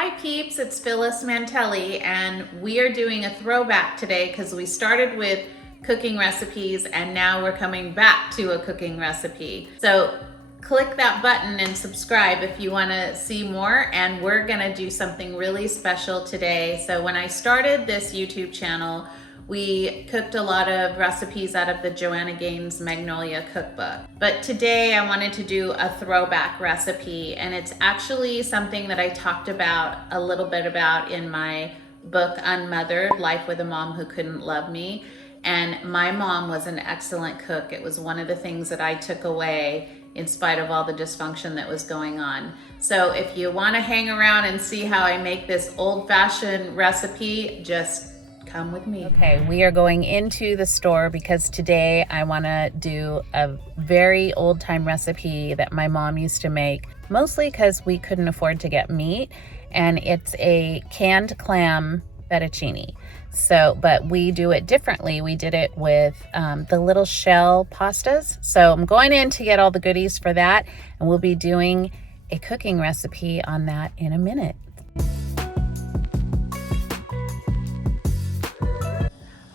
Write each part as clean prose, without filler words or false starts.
Hi Peeps, it's Phylis Mantelli, and we are doing a throwback today because we started with cooking recipes and now we're coming back to a cooking recipe. So click that button and subscribe if you want to see more, and we're gonna do something really special today. So when I started this YouTube channel, we cooked a lot of recipes out of the Joanna Gaines Magnolia cookbook. But today I wanted to do a throwback recipe, and it's actually something that I talked about a little bit about in my book, Unmothered, Life with a Mom Who Couldn't Love Me. And my mom was an excellent cook. It was one of the things that I took away in spite of all the dysfunction that was going on. So if you want to hang around and see how I make this old-fashioned recipe, just come with me. Okay, we are going into the store because today I want to do a very old-time recipe that my mom used to make, mostly because we couldn't afford to get meat, and it's a canned clam fettuccine. So, but we do it differently. We did it with the little shell pastas. So I'm going in to get all the goodies for that, and we'll be doing a cooking recipe on that in a minute.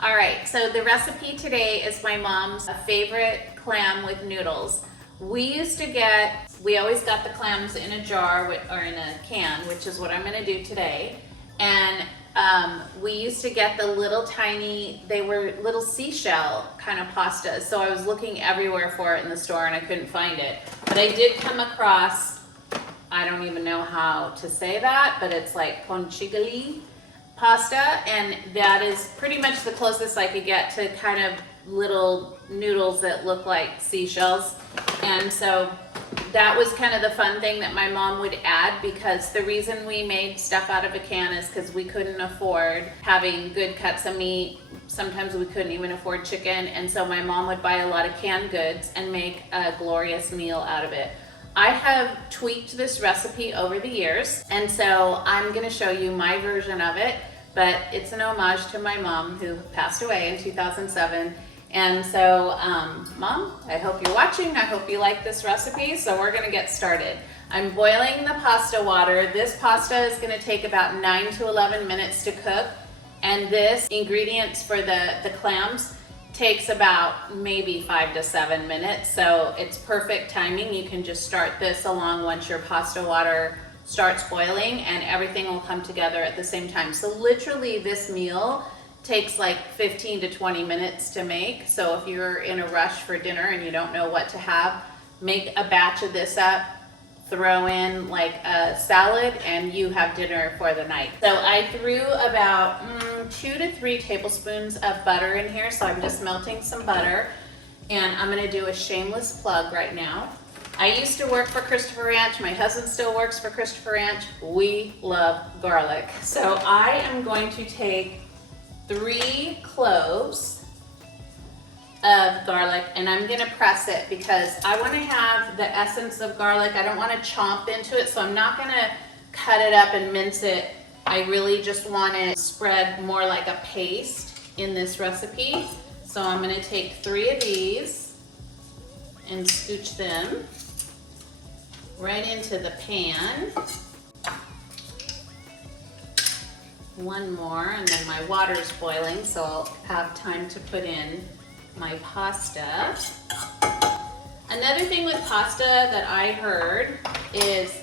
All right, so the recipe today is my mom's favorite clam with noodles. We always got the clams in a jar or in a can, which is what I'm gonna do today. And we used to get the little tiny, they were little seashell kind of pastas. So I was looking everywhere for it in the store and I couldn't find it. But I did come across, I don't even know how to say that, but it's like conchigali pasta, and that is pretty much the closest I could get to kind of little noodles that look like seashells. And so that was kind of the fun thing that my mom would add, because the reason we made stuff out of a can is because we couldn't afford having good cuts of meat. Sometimes we couldn't even afford chicken, and so my mom would buy a lot of canned goods and make a glorious meal out of it. I have tweaked this recipe over the years, and so I'm gonna show you my version of it, but it's an homage to my mom who passed away in 2007. And so, Mom, I hope you're watching. I hope you like this recipe, so we're gonna get started. I'm boiling the pasta water. This pasta is gonna take about 9 to 11 minutes to cook, and this ingredients for the clams takes about maybe 5 to 7 minutes, so it's perfect timing. You can just start this along once your pasta water starts boiling, and everything will come together at the same time. So literally this meal takes like 15 to 20 minutes to make. So if you're in a rush for dinner and you don't know what to have, make a batch of this up, throw in like a salad, and you have dinner for the night. So I threw about 2 to 3 tablespoons of butter in here. So I'm just melting some butter, and I'm gonna do a shameless plug right now. I used to work for Christopher Ranch. My husband still works for Christopher Ranch. We love garlic. So I am going to take 3 cloves of garlic, and I'm gonna press it because I wanna have the essence of garlic. I don't wanna chomp into it, so I'm not gonna cut it up and mince it. I really just want it spread more like a paste in this recipe. So I'm gonna take 3 of these and scooch them right into the pan. 1 more, and then my water's boiling, so I'll have time to put in my pasta. Another thing with pasta that I heard is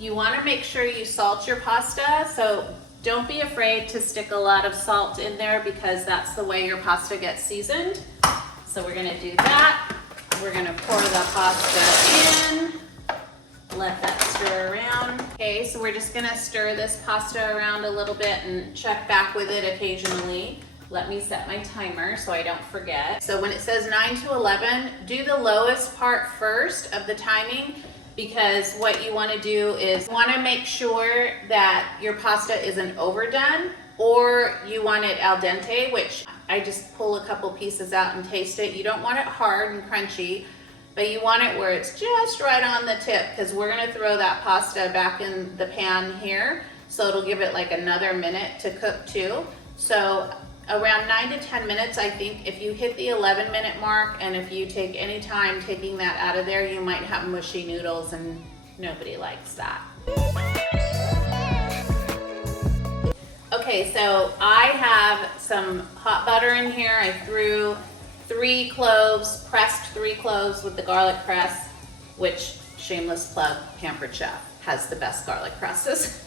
you want to make sure you salt your pasta, so don't be afraid to stick a lot of salt in there because that's the way your pasta gets seasoned. So we're gonna do that. We're gonna pour the pasta in. Let that stir around. Okay, so we're just gonna stir this pasta around a little bit and check back with it occasionally. Let me set my timer so I don't forget. So when it says 9 to 11, do the lowest part first of the timing, because what you wanna do is you wanna make sure that your pasta isn't overdone, or you want it al dente, which I just pull a couple pieces out and taste it. You don't want it hard and crunchy, but you want it where it's just right on the tip, because we're gonna throw that pasta back in the pan here, so it'll give it like another minute to cook too. So around 9 to 10 minutes, I think. If you hit the 11-minute mark, and if you take any time taking that out of there, you might have mushy noodles, and nobody likes that. Okay, so I have some hot butter in here. I threw 3 cloves, pressed 3 cloves with the garlic press, which, shameless plug, Pampered Chef has the best garlic presses.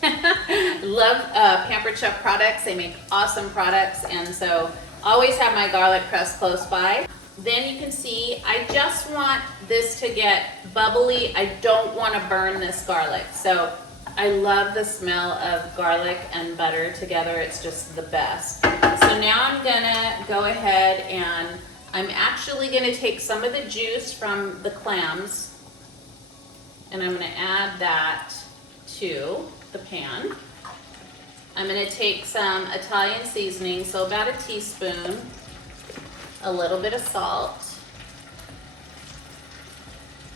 Love Pampered Chef products. They make awesome products, and so always have my garlic press close by. Then you can see I just want this to get bubbly. I don't want to burn this garlic. So I love the smell of garlic and butter together. It's just the best. So now I'm gonna go ahead and I'm actually gonna take some of the juice from the clams and I'm gonna add that to the pan. I'm gonna take some Italian seasoning, so about a teaspoon, a little bit of salt.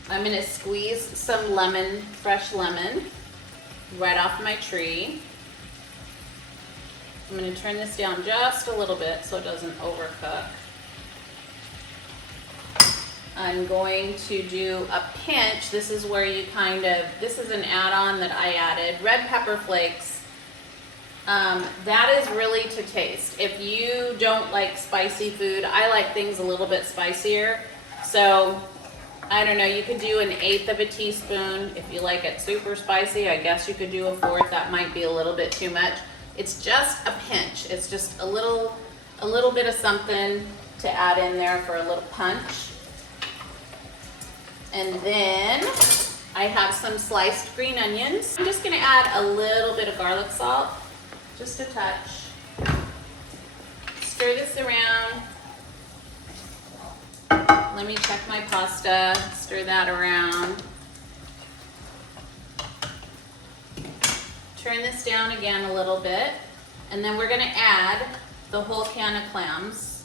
I'm gonna squeeze some lemon, fresh lemon, right off my tree. I'm gonna turn this down just a little bit so it doesn't overcook. I'm going to do a pinch. This is where you this is an add-on that I added, red pepper flakes. That is really to taste. If you don't like spicy food, I like things a little bit spicier. So, I don't know, you could do 1/8 of a teaspoon. If you like it super spicy, I guess you could do 1/4. That might be a little bit too much. It's just a pinch. It's just a little bit of something to add in there for a little punch. And then I have some sliced green onions. I'm just gonna add a little bit of garlic salt, just a touch. Stir this around. Let me check my pasta, stir that around. Turn this down again a little bit. And then we're gonna add the whole can of clams.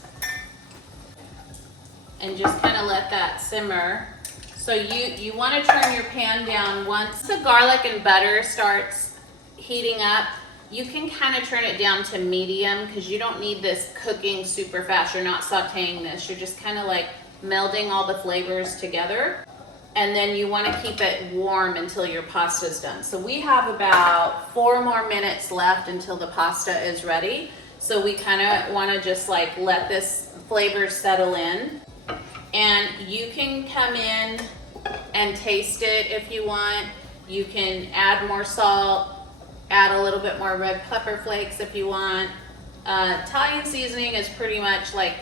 And just kind of let that simmer. So you want to turn your pan down once the garlic and butter starts heating up. You can kind of turn it down to medium because you don't need this cooking super fast. You're not sauteing this. You're just kind of like melding all the flavors together. And then you want to keep it warm until your pasta's done. So we have about 4 more minutes left until the pasta is ready. So we kind of want to just like let this flavor settle in. And you can come in and taste it if you want. You can add more salt, add a little bit more red pepper flakes if you want. Italian seasoning is pretty much like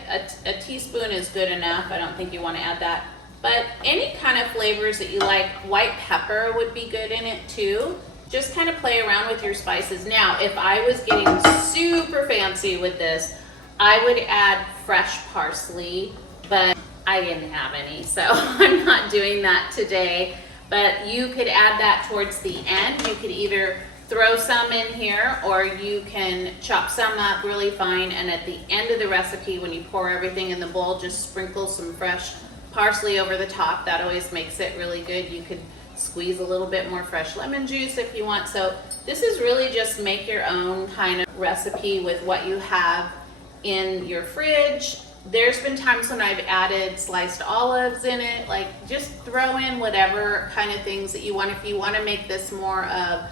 a teaspoon is good enough. I don't think you want to add that. But any kind of flavors that you like, white pepper would be good in it too. Just kind of play around with your spices. Now, if I was getting super fancy with this, I would add fresh parsley, but I didn't have any, so I'm not doing that today. But you could add that towards the end. You could either throw some in here or you can chop some up really fine, and at the end of the recipe when you pour everything in the bowl, just sprinkle some fresh parsley over the top. That always makes it really good. You could squeeze a little bit more fresh lemon juice if you want. So this is really just make your own kind of recipe with what you have in your fridge. There's been times when I've added sliced olives in it, like just throw in whatever kind of things that you want. If you want to make this more of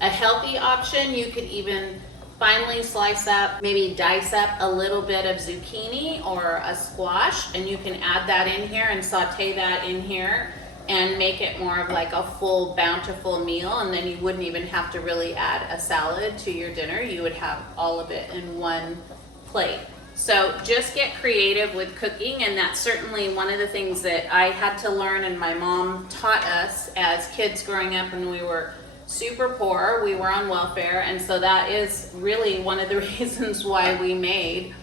a healthy option, you could even finely slice up, maybe dice up a little bit of zucchini or a squash, and you can add that in here and saute that in here and make it more of like a full bountiful meal. And then you wouldn't even have to really add a salad to your dinner. You would have all of it in one plate. So just get creative with cooking, and that's certainly one of the things that I had to learn and my mom taught us as kids growing up when we were super poor. We were on welfare, and so that is really one of the reasons why we made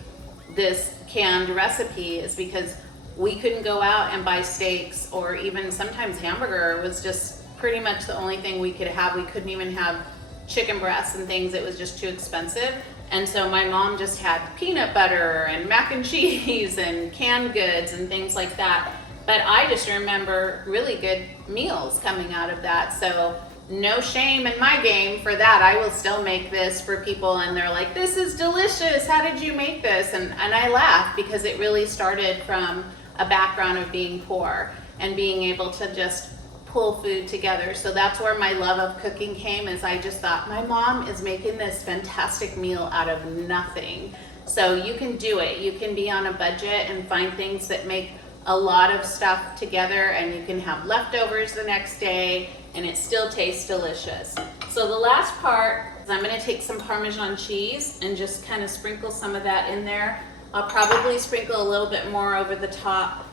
this canned recipe, is because we couldn't go out and buy steaks, or even sometimes hamburger was just pretty much the only thing we could have. We couldn't even have chicken breasts and things. It was just too expensive. And so my mom just had peanut butter and mac and cheese and canned goods and things like that. But I just remember really good meals coming out of that. So no shame in my game for that. I will still make this for people and they're like, this is delicious. How did you make this? And I laugh because it really started from a background of being poor and being able to just pull food together. So that's where my love of cooking came, is I just thought my mom is making this fantastic meal out of nothing. So you can do it. You can be on a budget and find things that make a lot of stuff together, and you can have leftovers the next day and it still tastes delicious. So the last part is I'm gonna take some Parmesan cheese and just kind of sprinkle some of that in there. I'll probably sprinkle a little bit more over the top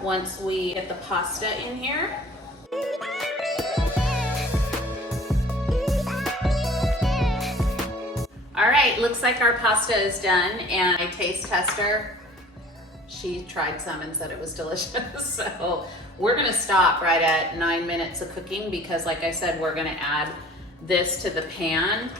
once we get the pasta in here. All right, looks like our pasta is done, and my taste tester, she tried some and said it was delicious. So we're gonna stop right at 9 minutes of cooking, because like I said, we're gonna add this to the pan,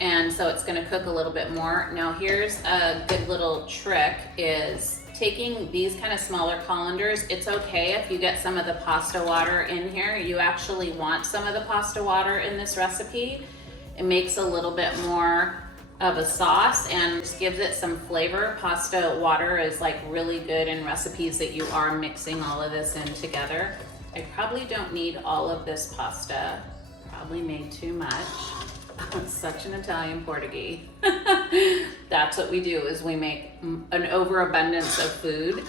and so it's gonna cook a little bit more. Now here's a good little trick, is taking these kind of smaller colanders. It's okay if you get some of the pasta water in here. You actually want some of the pasta water in this recipe. It makes a little bit more of a sauce and just gives it some flavor. Pasta water is like really good in recipes that you are mixing all of this in together. I probably don't need all of this pasta. Probably made too much. I'm such an Italian Portuguese. That's what we do, is we make an overabundance of food,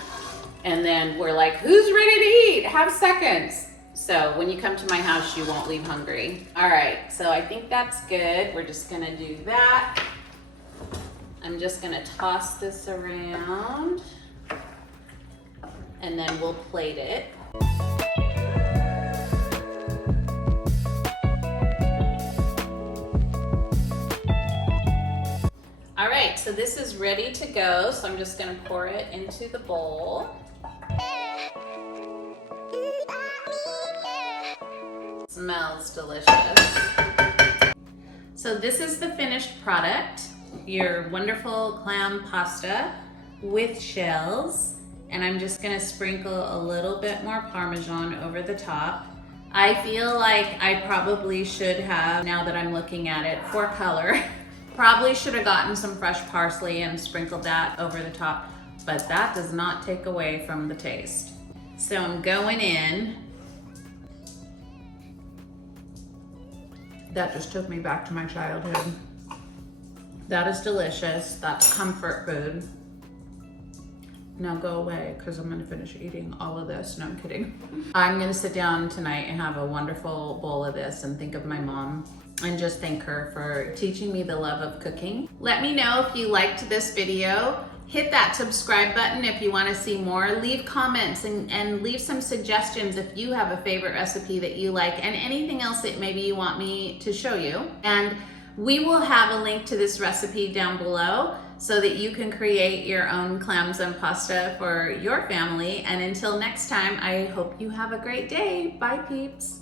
and then we're like, who's ready to eat? Have seconds. So when you come to my house, you won't leave hungry. All right, so I think that's good. We're just gonna do that. I'm just gonna toss this around, and then we'll plate it. All right, so this is ready to go. So I'm just gonna pour it into the bowl. Smells delicious. So this is the finished product, your wonderful clam pasta with shells. And I'm just gonna sprinkle a little bit more Parmesan over the top. I feel like I probably should have, now that I'm looking at it for color, probably should have gotten some fresh parsley and sprinkled that over the top, but that does not take away from the taste. So I'm going in. That just took me back to my childhood. That is delicious. That's comfort food. Now go away, because I'm gonna finish eating all of this. No, I'm kidding. I'm gonna sit down tonight and have a wonderful bowl of this and think of my mom and just thank her for teaching me the love of cooking. Let me know if you liked this video. Hit that subscribe button if you want to see more. Leave comments and leave some suggestions if you have a favorite recipe that you like, and anything else that maybe you want me to show you. And we will have a link to this recipe down below so that you can create your own clams and pasta for your family. And until next time, I hope you have a great day. Bye, peeps.